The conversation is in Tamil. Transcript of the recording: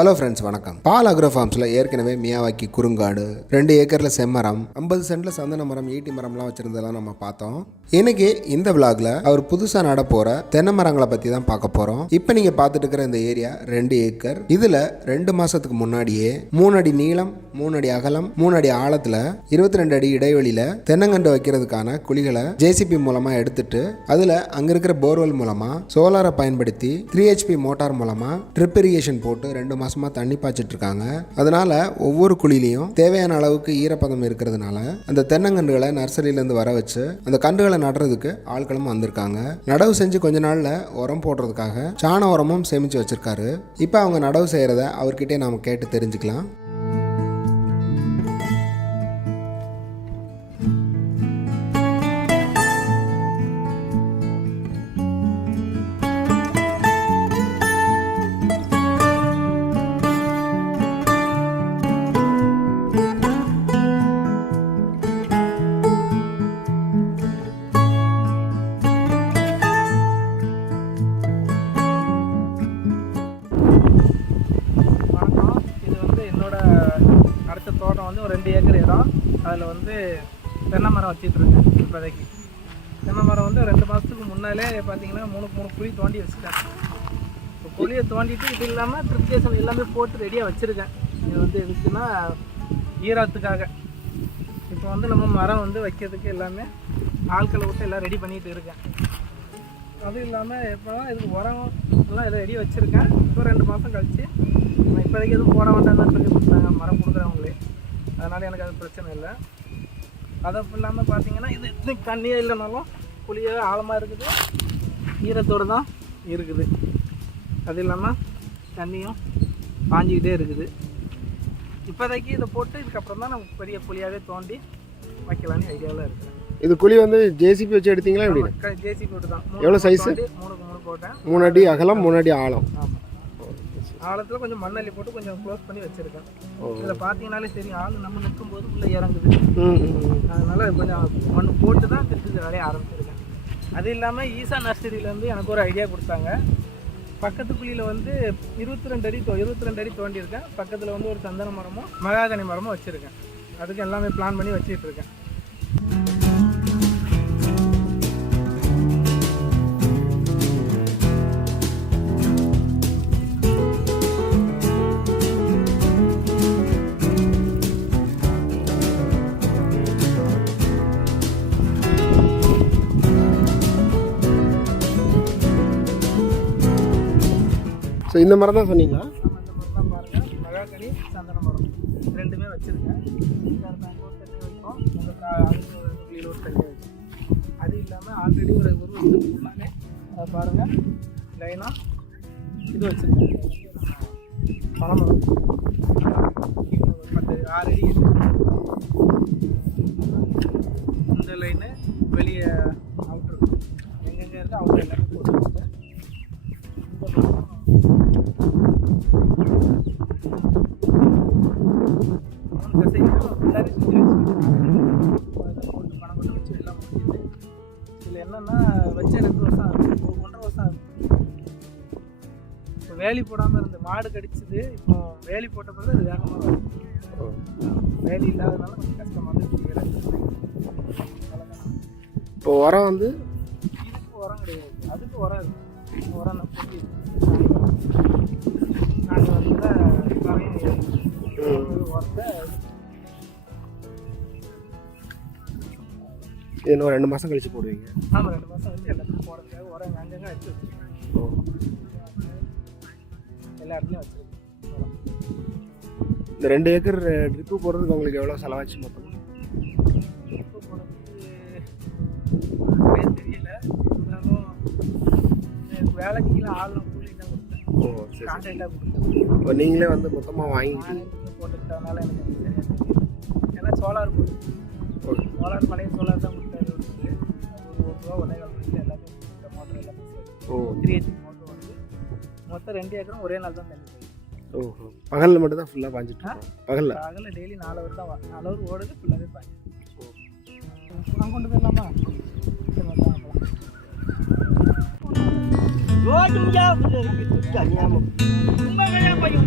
ஹலோ ஃப்ரெண்ட்ஸ், வணக்கம். பால் அக்ரோ ஃபார்ம்ஸில் ஏற்கனவே மியாவாக்கி குறுங்காடு, 2 ஏக்கரில் செம்மரம், 50 சென்டில் சந்தன மரம், ஈட்டி மரம்லாம் வச்சுருந்ததெல்லாம் நம்ம பார்த்தோம். இன்னைக்கு இந்த விளாக்ல அவர் புதுசாக நட போகிற தென்னை மரங்களை பற்றி தான் பார்க்க போகிறோம். இப்போ நீங்கள் பார்த்துட்டு இருக்கிற இந்த ஏரியா 2 ஏக்கர். இதில் 2 மாதத்துக்கு முன்னாடியே 3 அடி நீளம், 3 அடி அகலம், 3 அடி ஆழத்தில் 22 அடி இடைவெளியில் தென்னங்கண்டு வைக்கிறதுக்கான குழிகளை ஜேசிபி மூலமாக எடுத்துட்டு அதில் அங்கே இருக்கிற போர்வெல் மூலமாக சோலாரை பயன்படுத்தி 3 HP மோட்டார் மூலமாக ட்ரிப் இரிகேஷன் போட்டு 2 மாசமா தண்ணி பாய்ச்சிட்டு இருக்காங்க. அதனால ஒவ்வொரு குழியிலையும் தேவையான அளவுக்கு ஈரப்பதம் இருக்கிறதுனால அந்த தென்னங்கண்டுகளை நர்சரியிலேருந்து வர வச்சு அந்த கண்டுகளை நடுறதுக்கு ஆட்களும் வந்திருக்காங்க. நடவு செஞ்சு கொஞ்ச நாள்ல உரம் போடுறதுக்காக சாண உரமும் சேமிச்சு வச்சிருக்காரு. இப்போ அவங்க நடவு செய்யறத அவர்கிட்டே நாம கேட்டு தெரிஞ்சுக்கலாம். தோட்டம் வந்து ஒரு 2 ஏக்கர் இடம். அதில் வந்து தென்னை மரம் வச்சிட்ருக்கேன். இப்போதைக்கு தென்னை மரம் வந்து 2 மாதத்துக்கு முன்னாலே பார்த்தீங்கன்னா 3 குழி தோண்டி வச்சுட்டேன். இப்போ குழியை தோண்டிட்டு இது இல்லாமல் ட்ரிப்கேஷன் எல்லாமே போட்டு ரெடியாக வச்சுருக்கேன். இது வந்து எதுக்குன்னா ஈரத்துக்காக. இப்போ வந்து நம்ம மரம் வந்து வைக்கிறதுக்கு எல்லாமே ஆட்களை விட்டு எல்லாம் ரெடி பண்ணிகிட்டு இருக்கேன். அதுவும் இல்லாமல் எப்போ இதுக்கு உரம் எல்லாம் எல்லாம் ரெடி வச்சுருக்கேன். இப்போ 2 மாதம் கழிச்சு இப்போதைக்கு எதுவும் போட வேண்டாம்னு சொல்லி கொடுத்தாங்க மரம் கொடுக்குறவங்களே. அதனால் எனக்கு அது பிரச்சனை இல்லை. அதை இல்லாமல் பார்த்தீங்கன்னா இது தண்ணியே இல்லைனாலும் குழியே ஆழமாக இருக்குது, ஈரத்தோடு தான் இருக்குது. அது இல்லாமல் தண்ணியும் பாஞ்சிக்கிட்டே இருக்குது. இப்போதைக்கு இதை போட்டு இதுக்கப்புறம் தான் நம்ம பெரிய குழியாகவே தோண்டி வைக்கலான்னு ஐடியாவில் இருக்குது. இது குழி வந்து ஜேசிபி வச்சு எடுத்தீங்களா? எப்படி? ஜேசிபி போட்டு தான். எவ்வளோ சைஸு? 3 போட்டேன். 3 அடி அகலம், 3 அடி ஆழம். ஆமாம். ஆழத்தில் கொஞ்சம் மண்ணள்ளி போட்டு கொஞ்சம் க்ளோஸ் பண்ணி வச்சுருக்கேன். இதில் பார்த்தீங்கன்னாலே சரி, ஆள் நம்ம நிற்கும்போது உள்ளே இறங்குது. அதனால் கொஞ்சம் மண் போட்டு தான் திருப்பி வேலையை ஆரம்பிச்சிருக்கேன். அது இல்லாமல் ஈசா நர்சரியிலேருந்து எனக்கு ஒரு ஐடியா கொடுத்தாங்க. பக்கத்து குழியில் வந்து 22 அடி தோண்டியிருக்கேன். பக்கத்தில் வந்து ஒரு சந்தன மரமும் மகாகனி மரமும் வச்சுருக்கேன். அதுக்கு எல்லாமே பிளான் பண்ணி வச்சுட்ருக்கேன். ஸோ இந்த மரம் தான் சொன்னீங்களா? அந்த மரம் தான் பாருங்கள், மகாகனி சந்தன மரம் 2மே வச்சுருக்கேன். ஒரு தண்ணி வைப்போம், அதுக்கு ஒரு குழியில் ஒரு தண்ணி வைப்போம். அது இல்லாமல் ஆல்ரெடி ஒரு ஃபுல்லாமே அதை பாருங்கள் லைனாக இது வச்சுருக்கேன். பழமரம் 6 அடி இந்த லைனு வெளியே அவுட்ரு எங்கெங்கே இருக்குது அவுட்ரு எல்லாமே போட்டு வச்சுட்டு இதில் என்னன்னா வச்ச 2 வருஷம் ஆகுது, 1.5 வருஷம் ஆகுது. இப்போ வேலி போடாமல் இருந்து மாடு கடிச்சிது. இப்போ வேலி போட்ட பிறகு அது வேகமாக வரும். வேலி இல்லாததுனால கொஞ்சம் கஷ்டமாக இருக்குது. இப்போ உரம் வந்து இதுக்கு உரம் கிடையாது, அதுக்கு உரம் இருக்குது. உரம் புரியுது. நாங்கள் வந்து உரத்தை இன்னும் 2 மாதம் கழிச்சு போடுவீங்க? ஆமாம், 2 மாதம் கழிச்சு எல்லாத்துக்கும் போடுறதுக்காக உரம் அங்கங்கே அடிச்சு வச்சுருக்கேன். எல்லா இடத்துலையும் வச்சுருக்கேன். இந்த 2 ஏக்கர் ட்ரிப்பு போடுறதுக்கு உங்களுக்கு எவ்வளோ செலவாச்சு மொத்தம்? ட்ரிப்பு போடுறதுக்கு நிறைய தெரியல. இருந்தாலும் வேலைக்கு கீழே ஆளும் கூலி தான் கொடுத்தேன். கான்ட்ராக்டாக கொடுத்தேன். இப்போ நீங்களே வந்து மொத்தமாக வாங்கிட்டு போட்டுக்கிட்டதுனால எனக்கு சரியாக தெரியல. ஏன்னா சோலார் போட்டு சோலார் பழைய சோலார் தான் கொடுத்தாரு. ஒரு ரூபா 1.25 எல்லாத்தையும் இந்த மோட்டர் எல்லாமே சேர்த்து 3 HP மோட்டர் வந்து மொத்தம் 2 ஏக்கரும் ஒரே நாள் தான் தண்ணி போயிடுது. ஓஹோ, பகலில் மட்டும் தான் ஃபுல்லாக பாஞ்சிட்டு? பகலில் டெய்லி 4 ஹவர் தான் 4 ஹவர் ஓடுது, ஃபுல்லாகவே பாஞ்சு. நான் கொண்டு போயிடலாமா? Dua jam jauh dari itu jadinya. Cuma kayak apa yuk?